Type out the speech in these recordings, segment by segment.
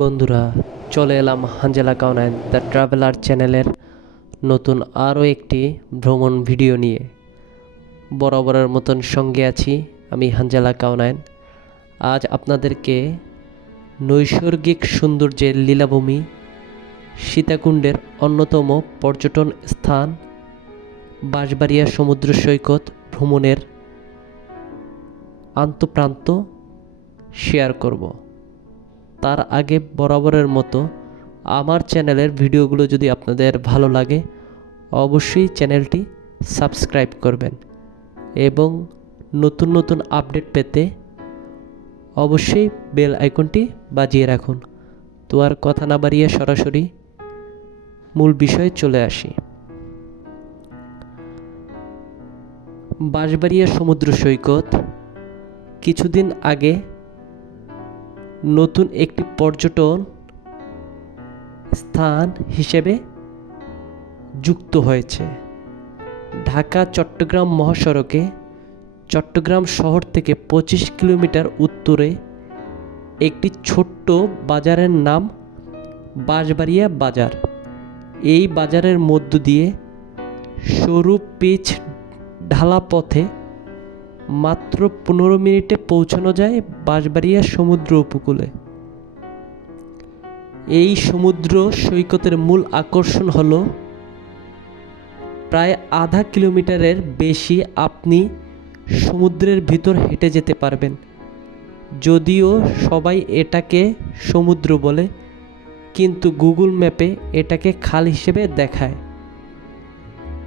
বন্ধুরা, চলে এলাম হাঞ্জেলা কাউনাইন দ্য ট্রাভেলার চ্যানেলের নতুন আরও একটি ভ্রমণ ভিডিও নিয়ে। বরাবরের মতন সঙ্গে আছি আমি হাঞ্জেলা কাউনাইন। আজ আপনাদেরকে নৈসর্গিক সৌন্দর্যের লীলাভূমি সীতাকুণ্ডের অন্যতম পর্যটন স্থান বাঁশবাড়িয়া সমুদ্র সৈকত ভ্রমণের আন্তপ্রান্ত শেয়ার করব। তার আগে বরাবরের মতো আমার চ্যানেলের ভিডিওগুলো যদি আপনাদের ভালো লাগে, অবশ্যই চ্যানেলটি সাবস্ক্রাইব করবেন এবং নতুন নতুন আপডেট পেতে অবশ্যই বেল আইকনটি বাজিয়ে রাখুন। তো আর কথা না বাড়িয়ে সরাসরি মূল বিষয়ে চলে আসি। বাঁশবাড়িয়া সমুদ্র সৈকত কিছুদিন আগে নতুন একটি পর্যটন স্থান হিসেবে যুক্ত হয়েছে। ঢাকা, চট্টগ্রাম মহাসড়কে, চট্টগ্রাম শহর থেকে পঁচিশ কিলোমিটার উত্তরে একটি ছোট্ট বাজারের নাম বাঁশবাড়িয়া বাজার। এই বাজারের মধ্য দিয়ে সরু পিচ ঢালা পথে মাত্র পনেরো মিনিটে পৌঁছানো যায় বাঁশবাড়িয়া সমুদ্র উপকূলে। এই সমুদ্র সৈকতের মূল আকর্ষণ হল, প্রায় আধা কিলোমিটারের বেশি আপনি সমুদ্রের ভিতর হেঁটে যেতে পারবেন। যদিও সবাই এটাকে সমুদ্র বলে, কিন্তু গুগল ম্যাপে এটাকে খাল হিসেবে দেখায়।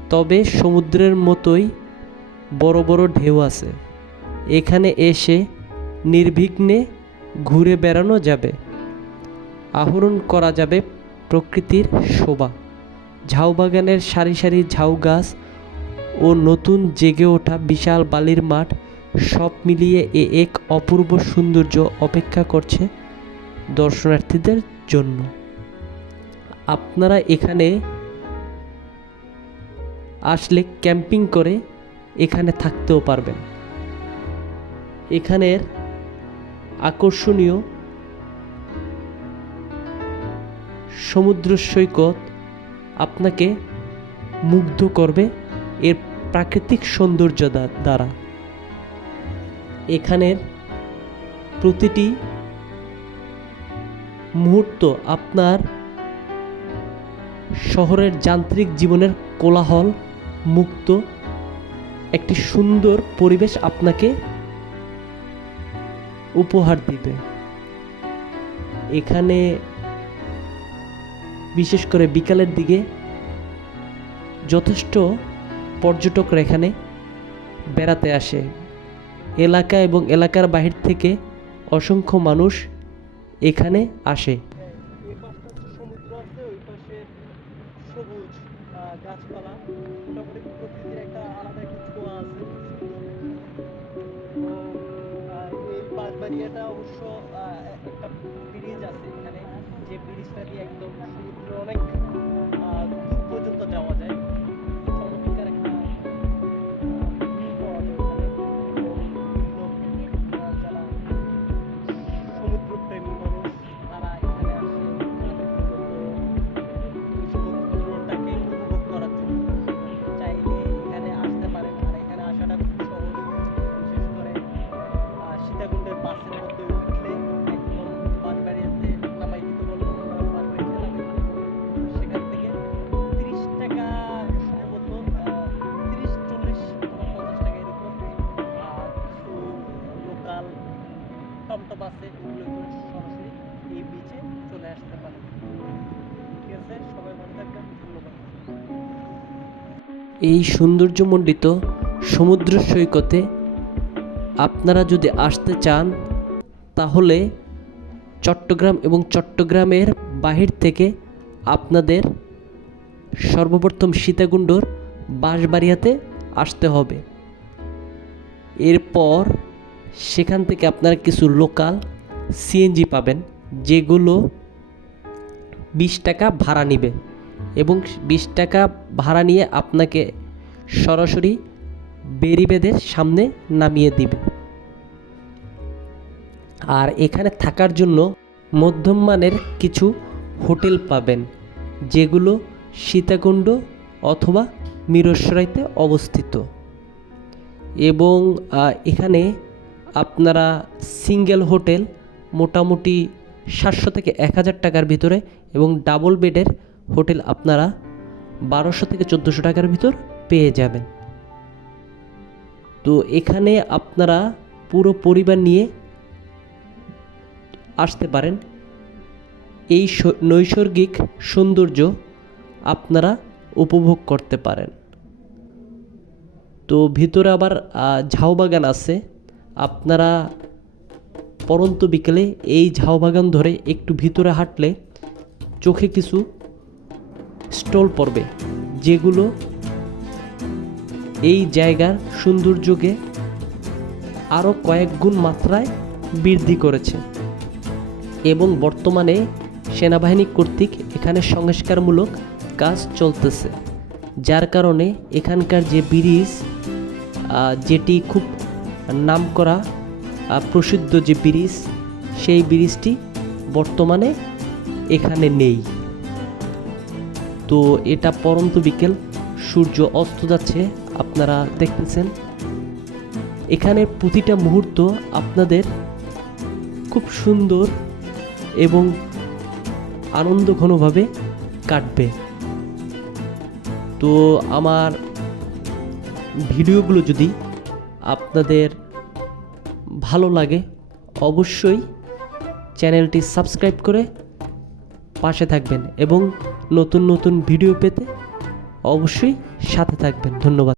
তবে সমুদ্রের মতোই বড় বড় ঢেউ আছে। এখানে এসে নির্বিঘ্নে ঘুরে বেড়ানো যাবে। আহরণ করা যাবে প্রকৃতির শোভা। ঝাউ বাগানের সারি সারি ঝাউ গাছ ও নতুন জেগে ওঠা বিশাল বালির মাঠ সব মিলিয়ে এ এক অপূর্ব সৌন্দর্য অপেক্ষা করছে দর্শনার্থীদের জন্য। আপনারা এখানে আসলে ক্যাম্পিং করে এখানে থাকতেও পারবেন। এখানের আকর্ষণীয় সমুদ্র সৈকত আপনাকে মুগ্ধ করবে এর প্রাকৃতিক সৌন্দর্য দ্বা- দ্বারা। এখানের প্রতিটি মুহূর্ত আপনার শহরের যান্ত্রিক জীবনের কোলাহল মুক্ত একটি সুন্দর পরিবেশ আপনাকে উপহার দিবে। এখানে বিশেষ করে বিকালের দিকে যথেষ্ট পর্যটকরা এখানে বেড়াতে আসে। এলাকা এবং এলাকার বাহির থেকে অসংখ্য মানুষ এখানে আসে। বাঁশবাড়িয়াটা অবশ্য একটা ব্রিজ আছে এখানে, যে ব্রিজটা দিয়ে একদম সমুদ্র অনেক দূর পর্যন্ত যাওয়া যায়। এই সৌন্দর্যমণ্ডিত সমুদ্র সৈকতে আপনারা যদি আসতে চান, তাহলে চট্টগ্রাম এবং চট্টগ্রামের বাহির থেকে আপনাদের সর্বপ্রথম সীতাকুণ্ডর বাঁশবাড়িয়াতে আসতে হবে। এরপর সেখান থেকে আপনারা কিছু লোকাল সিএনজি পাবেন, যেগুলো বিশ টাকা ভাড়া নেবে। এবং বিশ টাকা ভাড়া নিয়ে আপনাকে সরাসরি বেরিবেদের সামনে নামিয়ে দিবে। আর এখানে থাকার জন্য মধ্যম মানের কিছু হোটেল পাবেন, যেগুলো সীতাকুণ্ড অথবা মিরসরাইতে অবস্থিত। এবং এখানে আপনারা সিঙ্গেল হোটেল মোটামুটি সাতশো থেকে এক হাজার টাকার ভিতরে এবং ডাবল বেডের হোটেল আপনারা বারোশো থেকে চোদ্দোশো টাকার ভিতর পেয়ে যাবেন। তো এখানে আপনারা পুরো পরিবার নিয়ে আসতে পারেন। এই নৈসর্গিক সৌন্দর্য আপনারা উপভোগ করতে পারেন। তো ভিতরে আবার ঝাউ বাগান আছে। আপনারা পরন্ত বিকেলে এই ঝাউ বাগান ধরে একটু ভিতরে হাঁটলে চোখে কিছু স্টল পড়বে যেগুলো এই জায়গার সৌন্দর্যকে আরও কয়েক গুণ মাত্রায় বৃদ্ধি করেছে এবং বর্তমানে সেনাবাহিনী কর্তৃক এখানে সংস্কারমূলক কাজ চলতেছে যার কারণে এখানকার যে ব্রিজ যেটি খুব নামকরা আহ, প্রসিদ্ধ যে ব্রিজ সেই ব্রিজটি বর্তমানে এখানে নেই। তো এটা পরন্ত বিকেল, সূর্য অস্ত যাচ্ছে, আপনারা দেখতেছেন। এখানে প্রতিটা মুহূর্ত আপনাদের খুব সুন্দর এবং আনন্দ ঘনভাবে কাটবে। তো আমার ভিডিওগুলো যদি আপনাদের ভালো লাগে, অবশ্যই চ্যানেলটি সাবস্ক্রাইব করে পাশে থাকবেন এবং নতুন নতুন ভিডিও পেতে অবশ্যই সাথে থাকবেন। ধন্যবাদ।